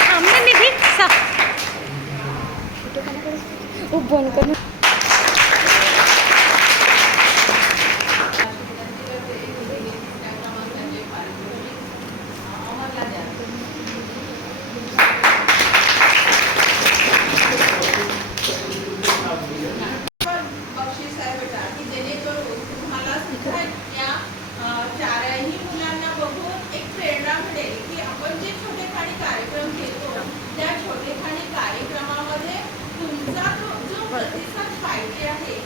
थांबणे निधी sir बंद कर बक्षीस आहे बेटा की जेणेकरून तुम्हाला सुद्धा या अं, चारही मुलांना बघून एक प्रेरणा मिळेल की आपण जे छोटेखानी कार्यक्रम घेतो त्या छोटेखानी कार्यक्रमामध्ये तुमचा जो जो प्रतिसाद पाहिजे आहे.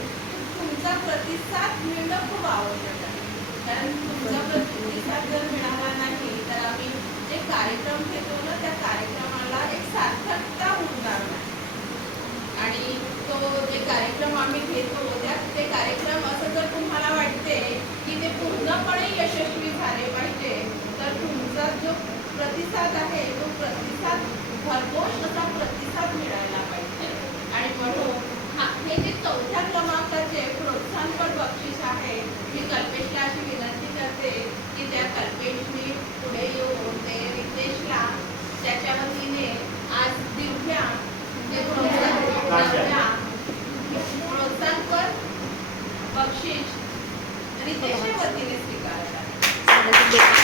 तुमचा प्रतिसाद मिळणं खूप आवश्यक आहे. कारण तुमचा प्रतिसाद जर मिळाला नाही तर आम्ही जे कार्यक्रम घेतो ना त्या कार्यक्रमाला एक सार्थकता उरणार नाही. आणि तो जे कार्यक्रम आम्ही घेतो त्या ते कार्यक्रम असं जर तुम्हाला वाटते की ते पूर्णपणे यशस्वी झाले पाहिजे तर तुमचा जो प्रतिसाद आहे तो प्रतिसाद भरघोष असा प्रतिसाद मिळायला पाहिजे आणि म्हणून हा हे जे चौथ्या क्रमांकाचे प्रोत्साहनपर बक्षीस आहे. मी कल्पेशला अशी विनंती करते की त्या कल्पेशनी पुढे येऊन ते रितेशला त्याच्या वतीने आज ते प्रोत्साहन प्रोत्साहनपर बक्षीस रितेशच्या वतीने स्वीकारत आहे.